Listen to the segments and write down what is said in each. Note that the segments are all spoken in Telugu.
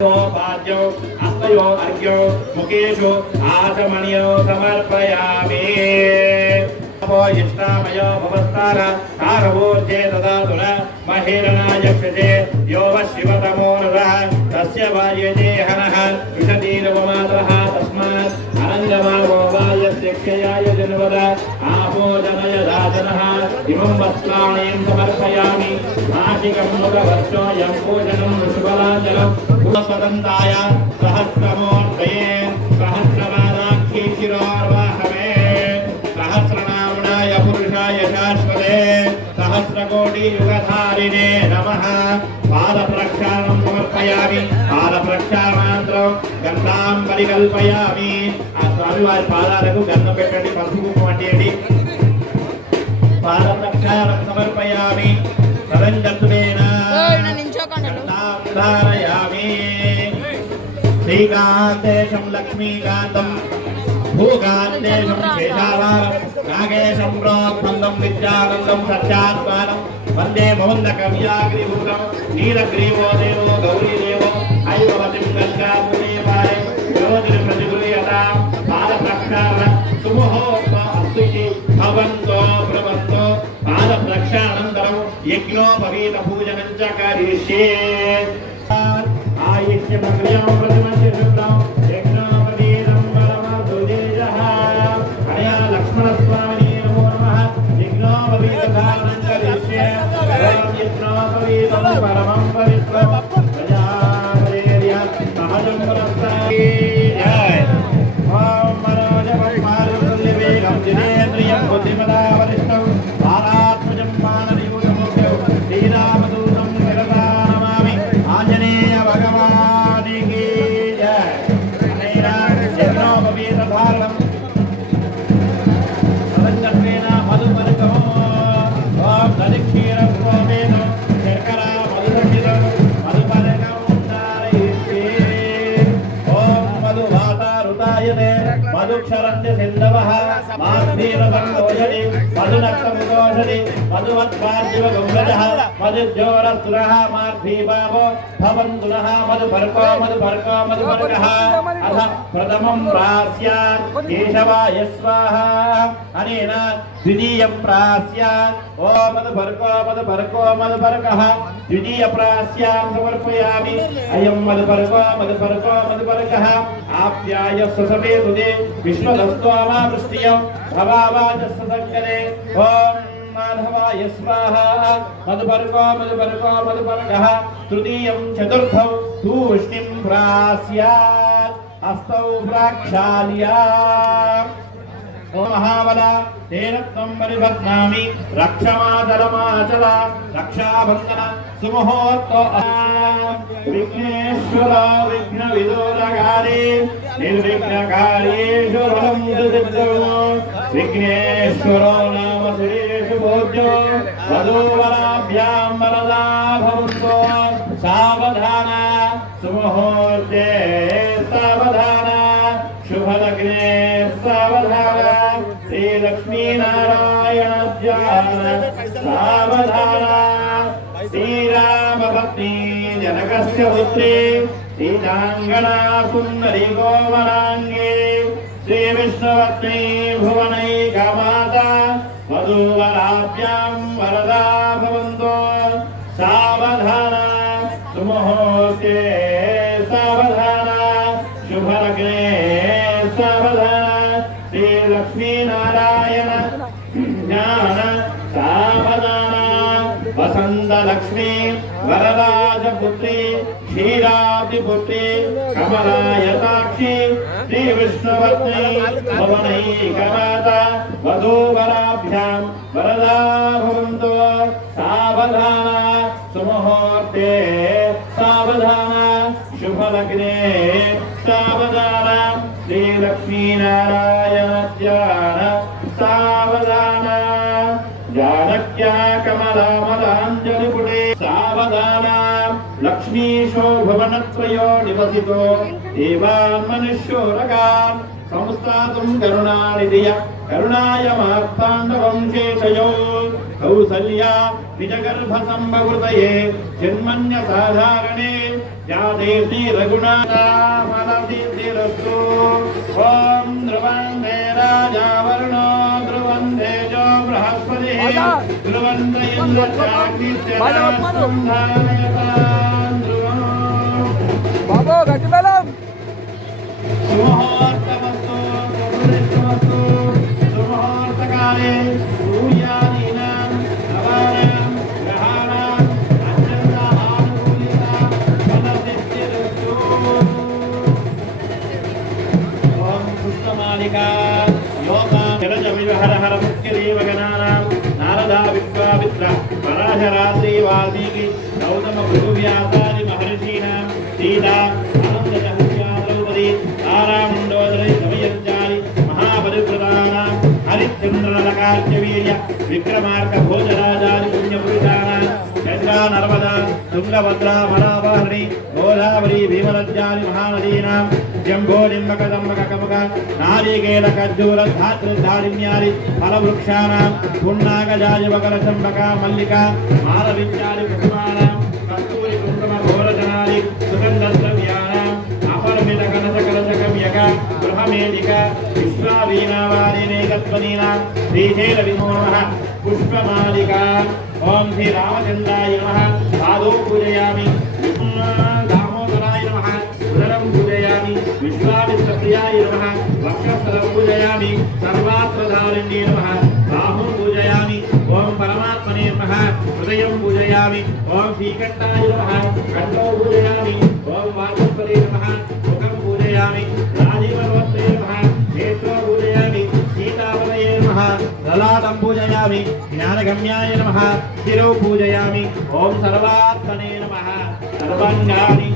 पाद्यौ हस्तयो अर्घ्यो महिरणायक्षते यो वः शिवतमो नरः तस्य वायते हनः विषतीरवमातरः तस्मात् శిక్షయాయ జన్వద ఆపోదనయ రాజన ఇమం వస్త్రాణయం సమర్పయామి నాటికం ముఖవర్షోయం పూజనం వృషుబలాచలం సదంతాయ శాశ్వతే సహస్రకోటి యుగధారిణే నమ. పాద ప్రక్షాళం సమర్పయామి. పాద ప్రక్షాళనాంతరం గంధాం పరికల్పయామి. ఆ స్వామి వారి పాదాలకు గంధం పెట్టండి పసుపు అంటేయండి పాద ప్రక్షాళం సమర్పయామి. ప్రరంగత్వేన శ్రీకాంతేశం లక్ష్మీకాంతం భూకాంతేశం శేషావారం నాగేశం ప్రోత్పందం విద్యానందం సత్యాత్మానం వందే మౌంద కవ్యాగ్రీభూతం నీలగ్రీవో దేవో గౌరీదేవో ఐవవతిం గంగాపురేవారే యోజన ప్రతిగృహ్యత పాదప్రక్షాళన సుముహోత్వ అస్తు భవంతో ప్రవంతో పాదప్రక్షాళనంతరం యజ్ఞోపవీత పూజనం చ కరిష్యే वसति मधुमत्पार्जिवगुम्भजः मधु मार्भीभावो मधु मधुभर्को मधु भरका अथ प्रथमं प्रास्या केशवा स्वाहा। अनेन द्वितीयं प्रास्या, ओ मधु भरको मधु भरको मधुभर्को मधुभर्को मधुभर्गः द्वितीयप्रास्यां समर्पयामि। अयं मधुभर्गो मधुभर्गो, मधुभर्गः। आप्याय स्वसमे तुदे विश्वदस्त्वामा वृष्टियं भवावाचस्व सङ्करे ॐ श्रीमाधवाय स्वाहा। मधुपर्गो मधुपर्गो मधुपर्गः तृतीय चतुर्थ तूषि हस्तौ प्राक्षाल्या महाबला, तेन त्वं रक्षाभङ्गन विघ्नेश्वर विघ्नविदोरकारे निर्विघ्नकार्येषु विघ्नेश्वरो नाम श्री సిద్ధము విఘ్నేశ్వరో వధూవరాభ్యాం వరదా భవంతో సావధాన సుముహూర్తే సావధాన శుభలగ్నే సావధాన శ్రీలక్ష్మీనారాయణ సావధాన శ్రీరామపత్ని జనకస్య సీతాంగనా సుందరి గోవరాంగే భువనైకమాత వధూవరాభ్యాం వరదా భవంతో సావధాన సుముహూర్తే సావధాన శుభలగ్నే సావధాన శ్రీ లక్ష్మీనారాయణ జ్ఞాన సావధాన వసంత లక్ష్మీ వరరాజపుత్రి క్షీరాబ్దిపుత్రి కమలాయతాక్షి శ్రీ విష్ణువర్తి భవనైకమాత వధూవరా వరదా భవంతో సావధాన సుముహూర్తే సావధాన శుభలగ్నే సావధాన శ్రీ లక్ష్మీనారాయణ ధ్యాన సావధాన జానక్యా కమలామలాంజలిపుటే సావధాన లక్ష్మీశో భువనత్రయో నివసితో దేవాన్ మనుష్యోరగాన్ సంస్థాతుం కరుణానిధియ కరుణాయ మార్తాండవం శేషయో. కౌసల్యా నిజగర్భ సంభృతయే జన్మన్య సాధారణే. యాదేశీ రఘునాథామలసిద్ధిరస్తు ఓం ధ్రువందే రాజా వరుణో ధ్రువందే జో బృహస్పతి. ధ్రువంద ఇంద్రచాగ్నిశ్చరాస్తం ధారయతాం ధ్రువం బాబు గట్టి బెలం పరాశరాత్రి వాల్మీకి గౌతమ భృగు వ్యాసాది మహర్షీణాం సీతా ఆనంద తారాముండోదరి సమయంచారి మహాపరివృతానాం విక్రమార్క భోజరాజాది పుణ్యపురుషాణాం గంగా నర్మదా తుంగభద్రా మరావాహిని గోదావరి భీమనద్యాది మహానదీనాం జంబో నిమ్మక దమ్మక కమక నారీకేల ఖర్జూర ధాతృ దారిణ్యాది ఫలవృక్షాణాం పున్నాగజాయ మల్లిక మాలవించాది పుష్పాణాం కస్తూరి కుంకుమ భోరజనాలి సుగంధ ద్రవ్యాణాం అపరిమిత కనస కలశకమ్యక గృహమేదిక విశ్వావీణావాదినేకత్వనీనాం శ్రీశైల విమోహ పుష్పమాలిక ఓం శ్రీ రామచంద్రాయ నమ పాదో పూజయామి వక్షస్థలం పూజయామి సర్వాత్రధారిణ్యే నమ బాహుం పూజయామి ఓం పరమాత్మనే నమ హృదయం పూజయామి ఓం శ్రీకంఠాయ నమ కంఠో పూజయామి ఓం వాచస్పదే నమ ముఖం పూజయామి రాజీవర్వత్రే నమ నేత్రో పూజయామి సీతావలయే నమ లలాటం పూజయామి జ్ఞానగమ్యాయ నమ శిరో పూజయామి ఓం సర్వాత్మనే నమ సర్వాంగాని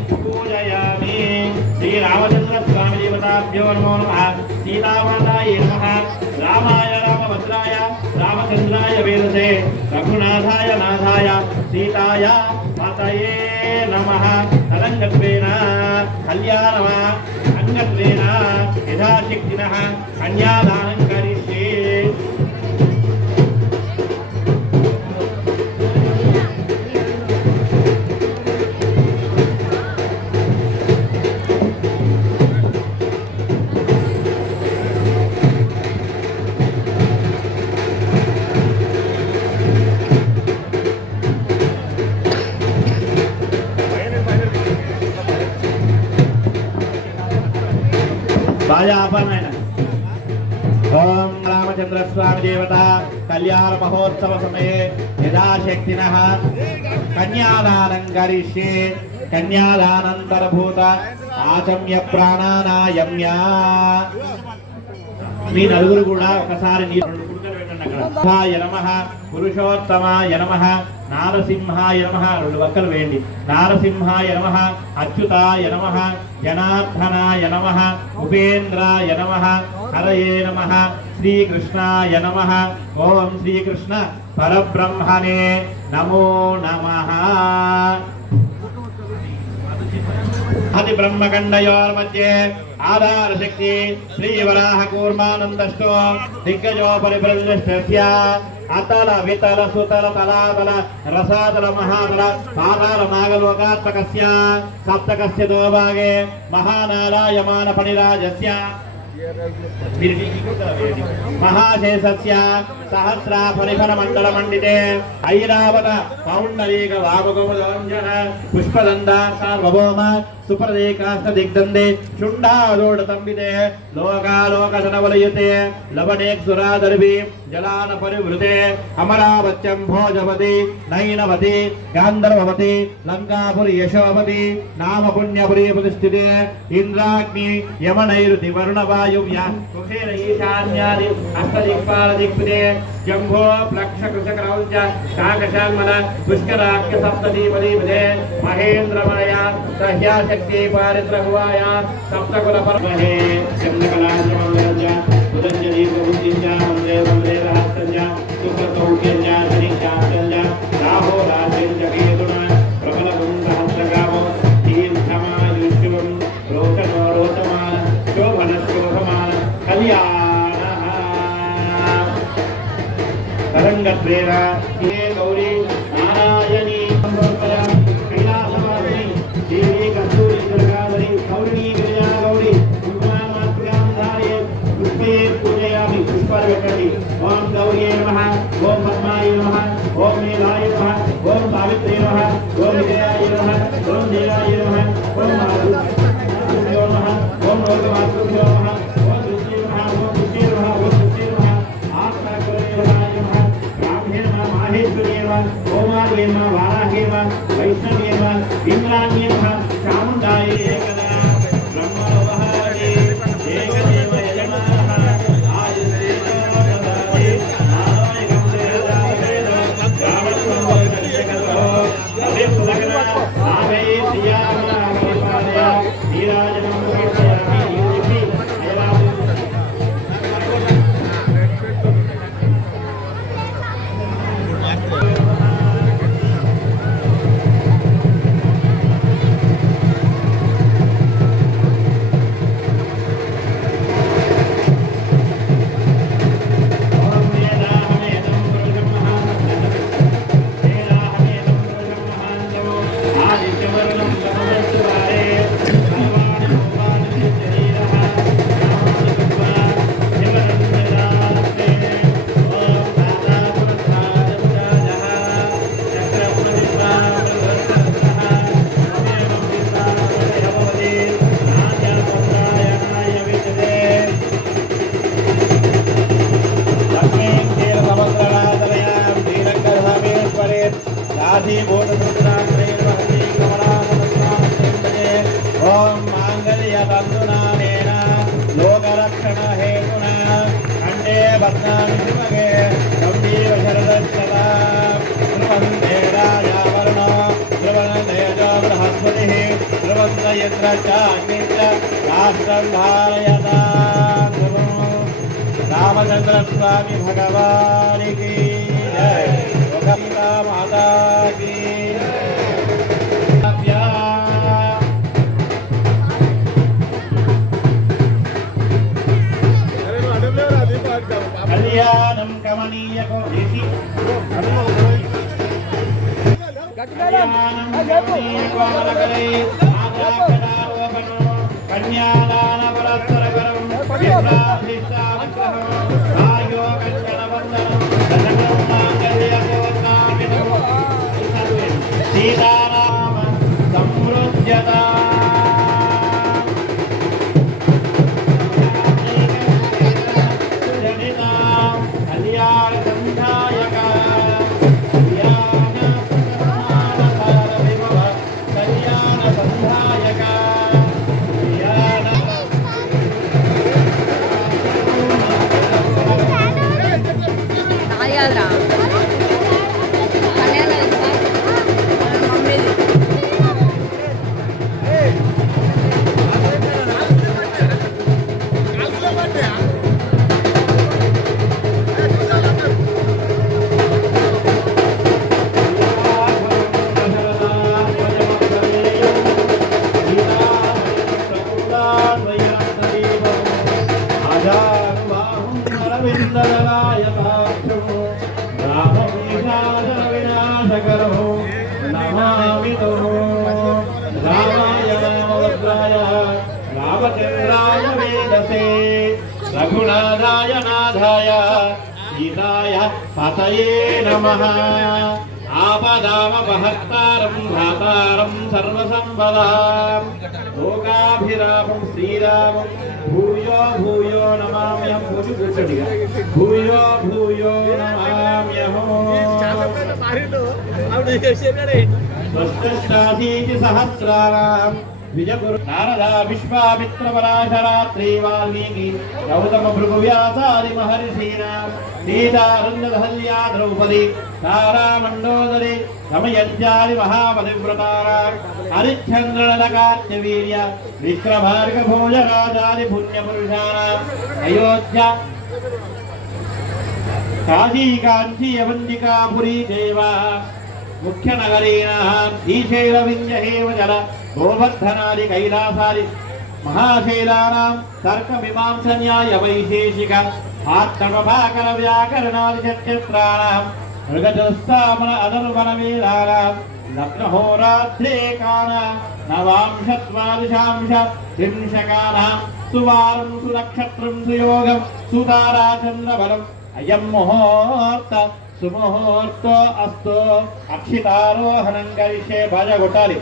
శ్రీరామచంద్ర స్వామి దేవతాభ్యో నమో నమ. సీతామాతాయ నమః. రామాయ రామభద్రాయ రామచంద్రాయ వేదసే. రఘునాథాయ నాథాయ సీతాయ మాతయే నమ. తదంగత్వేన కళ్యాణమా అంగత్వేన యథాశక్తిన. కన్యాదాన బాగా ఓం రామచంద్ర స్వామి దేవత కళ్యాణ మహోత్సవ సమయే యథాశక్తిన. కన్యాదానం కరిష్యే కన్యాదానంతరభూత ఆచమ్య ప్రాణానాయమ్య. మీ నలుగురు కూడా ఒకసారి నీ రెండు పురుషోత్తమాయ నమ నారసింహాయ నమ రెండు వక్కలు వేయండి. నారసింహాయ నమ అచ్యుతాయ నమ జనార్దనాయ నమ ఉపేంద్రాయ నమ హరయే నమ శ్రీకృష్ణాయ నమ. ఓం శ్రీకృష్ణ పరబ్రహ్మణే నమో నమ. అతి బ్రహ్మగండయోర్మధ్యే ఆధారశక్తి శ్రీవరాహకూర్మానందస్తో దిగ్గజోపరి ప్రతిష్ఠస్య అతల వితల సుతల తలాతల రసాతల మహాతల పాతాల నాగలోకాత్మకస్య సప్తకస్య దోభాగే మహానాలాయమాన పణిరాజస్య మహాశేషస్య సహస్ర పరిఫల మండల మండితే ఐరావత పౌండరీక వామగోమజన పుష్పదండ సార్వభౌమ సుప్రదేకాస్త దిగ్దందే శుండాదోడ తంబితే లోకాలోక సనవలయుతే లవణేక్షురాదర్భి జలాన పరివృతే అమరావత్యం భోజవతి నైనవతి గాంధర్వవతి లంకాపురి యశోవతి నామ పుణ్యపురి ప్రతిష్ఠితే ఇంద్రాగ్ని యమనైరుతి వరుణవాయువ్య కుఖేర ఈశాన్యాది जम्भो प्लक्षकृशक्रौञ्च शाकशान्मन पुष्कराख्यसप्तदीपदीपदे महेन्द्रमाया सह्याशक्ति पारिद्रहुवाय सप्तकुलपर्वहे चन्द्रकलाश्रमञ्च उदञ्जलीप्रबुद्धिञ्च वंदे वंदे जा सुखसौख्यञ्च धनिशास्त्रञ्च राहु కాకులేమ వారాహేమ వైష్ణవేమ విమ్లాన్యేమ చాముండాయే వస్త్రంధారయతా రామచంద్ర స్వామి భగవానికి మాతాకి కళ్యాణం కమనీయకో కళ్యాణం కమనీయకో కన్యాదాన పరస్పరకరం విప్రాధిష్టావిగ్రహం నాథాయ సీతాయ పతయే నమః. ఆపదామపహర్తారం భ్రాతారం సర్వసంపదాం. లోకాభిరామం శ్రీరామం భూయో భూయో నమామ్యం భూమి కూర్చోండిగా భూయో భూయో నమామ్యహో. స్వస్థాధీతి సహస్రారాం. విజగురు నారద విశ్వామిత్రపరాశరాత్రి వాల్మీకి గౌతమ భృగు మహర్షీనా మహర్షీణాం సీతారుందహల్యా ద్రౌపది తారామండోదరి సమయజ్ఞాది మహాపతివ్రతారా హరిశ్చంద్రనకార్య వీర్య విక్రమార్గ అయోధ్య కాశీ కాంచీ అవంతికాపురీ దేవ ముఖ్య నగరీణాం శ్రీశైల వింజహేవ జల గోవర్ధనాది కైలాసాది మహాశైలానాం తర్కమీమాంస న్యాయ వైశేషిక ఆత్మభాకర వ్యాకరణాది చక్షత్రాణాం మృగజస్తామన అదర్వన వేదానాం లగ్నహోరాత్రే కానాం త్రింశకానాం సువారం సునక్షత్రం సుయోగం సుతారాచంద్రబలం అయం ముహూర్త సుముహూర్తో అస్తో అక్షితారోహణం కరిష్యే భజ కొట్టాలి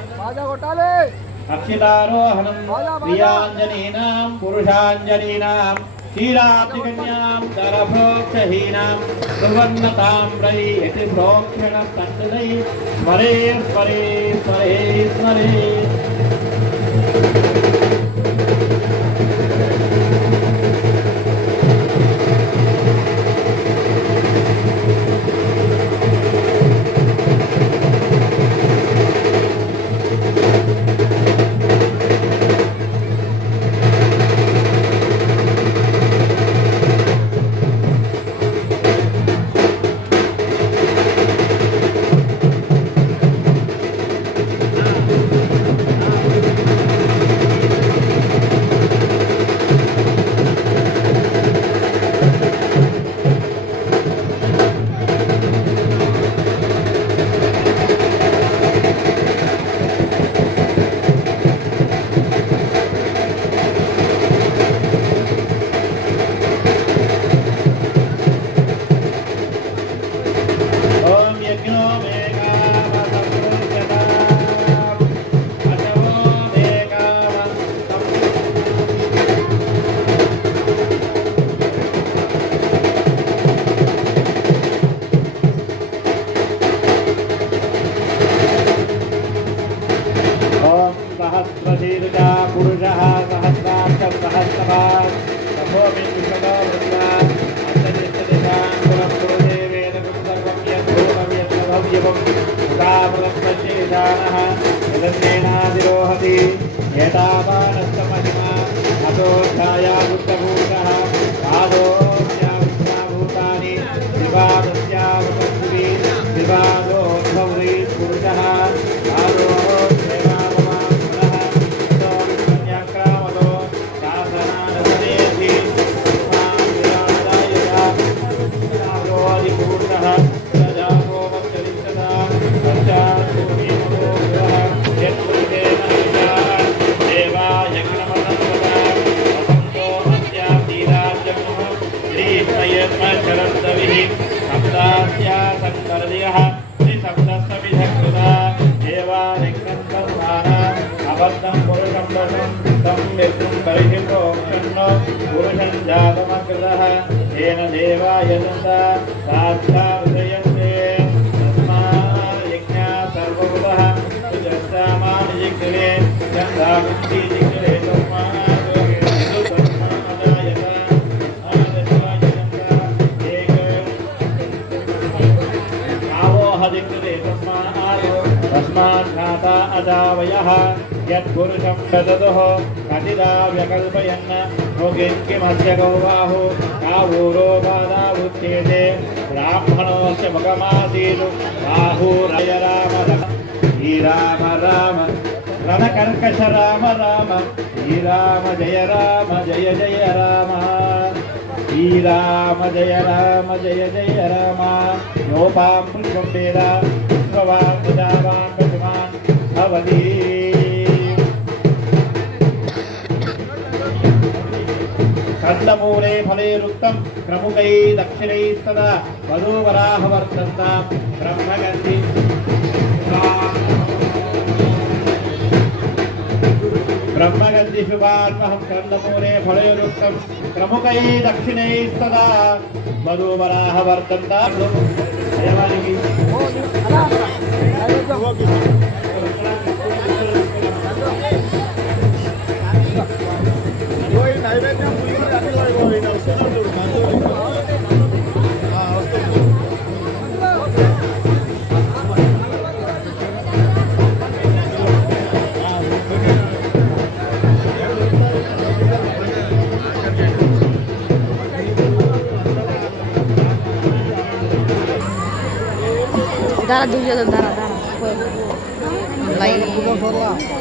అక్షితారోహణం ప్రియాంజనీనాం పురుషాంజనీనాం క్షీరాబ్దికన్యాం దరభోక్షహీనాం సువర్ణతామ్రై యతి ప్రోక్షణ తండ్రై స్మరే స్మరే స్మరే స్మరే సహస్రాబ్ద సహస్ర నమో విష్ణు ఏటాపానస్తమహిమ అతో ఛాయా వయః యద్పురుషం దదదుః కతిదా వ్యకల్పయన్న నోకిం కిమస్య గౌవాహు కా ఊరో బాధా ఉచ్యేతే బ్రాహ్మణోస్య ముఖమాసీలు బాహూరయ రామ శ్రీరామ రామ రణకర్కశ రామ రామ. శ్రీరామ జయ రామ జయ జయ రామ. శ్రీరామ జయ రామ జయ జయ రామ. నోపాం పుష్పేరా భగవాన్ కలవని కందమూలే ఫలైరుక్తం క్రముకై దక్షిణైస్తదా వధూవరాహవర్ధంత బ్రహ్మగంధి బ్రహ్మగంధి శుభాత్మహం కందమూలే ఫలైరుక్తం క్రముకై దక్షిణైస్తదా వధూవరాహవర్ధంత. దేవానికి দাঁড়া দুজন দাঁড়া দাঁড়া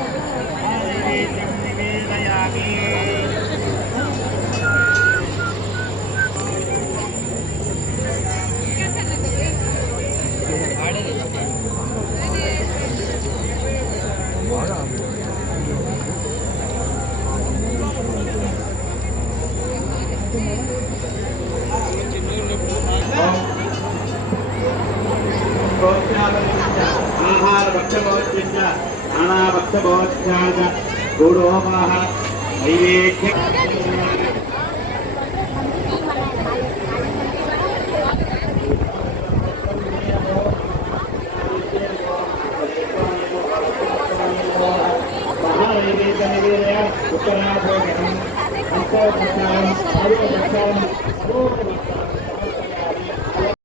Europa,